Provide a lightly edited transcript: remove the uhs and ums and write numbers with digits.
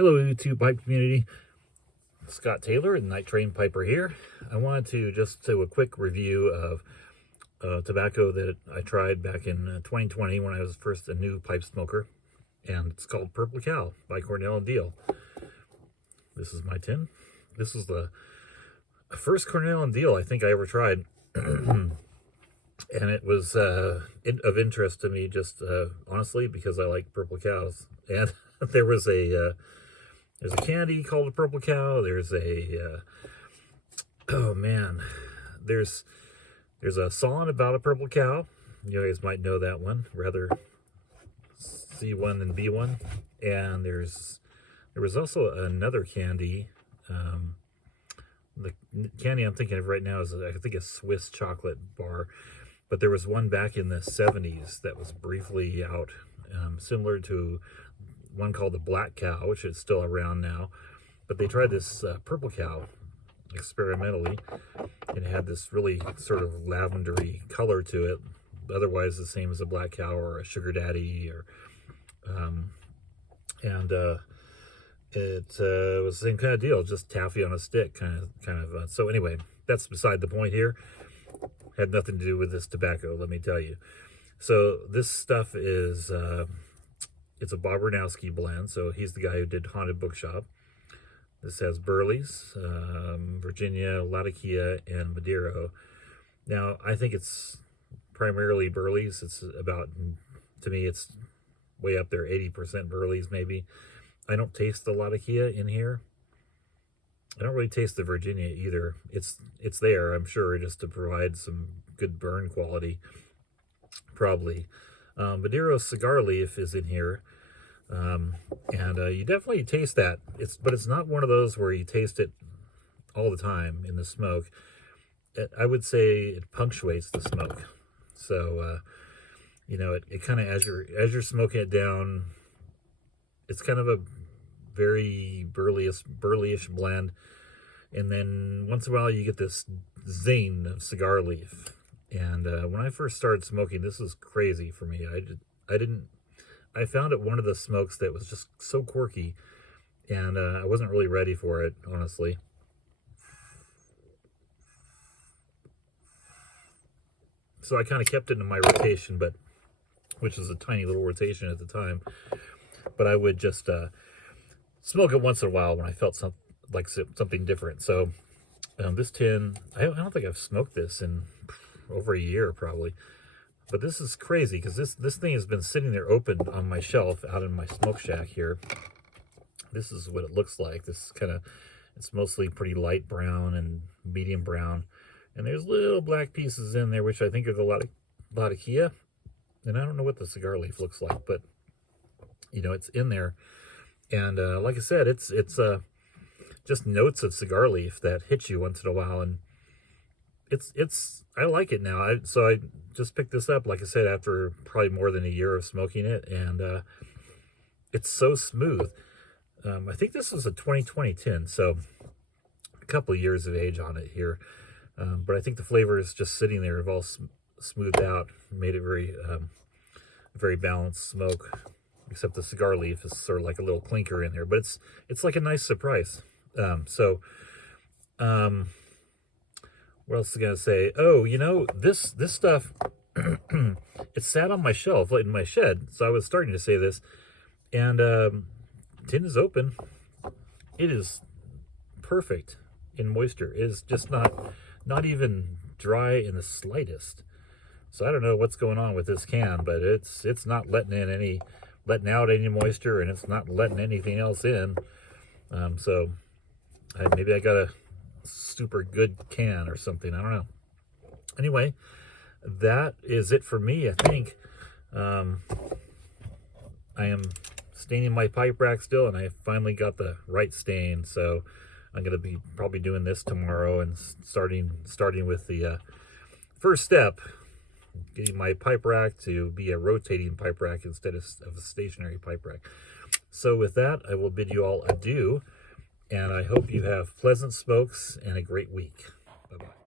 Hello YouTube pipe community, Scott Taylor and Night Train Piper here. I wanted to just do a quick review of tobacco that I tried back in 2020 when I was first a new pipe smoker, and it's called Purple Cow by Cornell and Diehl. This is my tin. This is the first Cornell and Diehl I think I ever tried. And it was of interest to me just honestly because I like purple cows. And there's a candy called a Purple Cow. There's a oh man, there's a song about a purple cow. You guys might know that one, rather C1 than B1. And there was also another candy. The candy I'm thinking of right now is, I think, a Swiss chocolate bar. But there was one back in the 70s that was briefly out, similar to one called the Black Cow, which is still around now. But they tried this Purple Cow experimentally. It had this really sort of lavendery color to it, otherwise the same as a Black Cow or a Sugar Daddy, or it was the same kind of deal, just taffy on a stick, kind of. So anyway, that's beside the point here. Had nothing to do with this tobacco, let me tell you. So this stuff is it's a Bob Ranowski blend. So he's the guy who did Haunted Bookshop. This has Burley's, Virginia, Latakia, and Madero. Now I think it's primarily Burley's. It's about, to me, it's way up there, 80% Burley's maybe. I don't taste the Latakia in here. I don't really taste the Virginia either. It's there, I'm sure, just to provide some good burn quality, probably. Madero's cigar leaf is in here, and you definitely taste that. But it's not one of those where you taste it all the time in the smoke. I would say it punctuates the smoke. So, you know, it kind of, as you're smoking it down, it's kind of a very burleyish blend, and then once in a while you get this zing of cigar leaf. And when I first started smoking, this was crazy for me. I found it one of the smokes that was just so quirky, and I wasn't really ready for it, honestly. So I kind of kept it in my rotation, which was a tiny little rotation at the time. But I would just smoke it once in a while when I felt something different. So this tin, I don't think I've smoked this in over a year probably. But this is crazy because this thing has been sitting there open on my shelf out in my smoke shack here. This is what it looks like. This kind of, it's mostly pretty light brown and medium brown. And there's little black pieces in there, which I think are the Latakia. And I don't know what the cigar leaf looks like, but you know, it's in there. And like I said, it's just notes of cigar leaf that hit you once in a while, and I like it now. So I just picked this up, like I said, after probably more than a year of smoking it, and it's so smooth. I think this was a 2020 tin, so a couple of years of age on it here. But I think the flavor is just sitting there, all smoothed out, made it very balanced smoke. Except the cigar leaf is sort of like a little clinker in there, but it's like a nice surprise. What else was I gonna say? Oh, you know, this stuff, it sat on my shelf in my shed, so I was starting to say this, and tin is open. It is perfect in moisture. It is just not even dry in the slightest. So I don't know what's going on with this can, but it's not letting out any moisture, and it's not letting anything else in. So maybe I got a super good can or something. I don't know. Anyway, that is it for me, I think. I am staining my pipe rack still, and I finally got the right stain. So I'm going to be probably doing this tomorrow and starting with the first step, getting my pipe rack to be a rotating pipe rack instead of a stationary pipe rack. So with that, I will bid you all adieu, and I hope you have pleasant smokes and a great week. Bye-bye.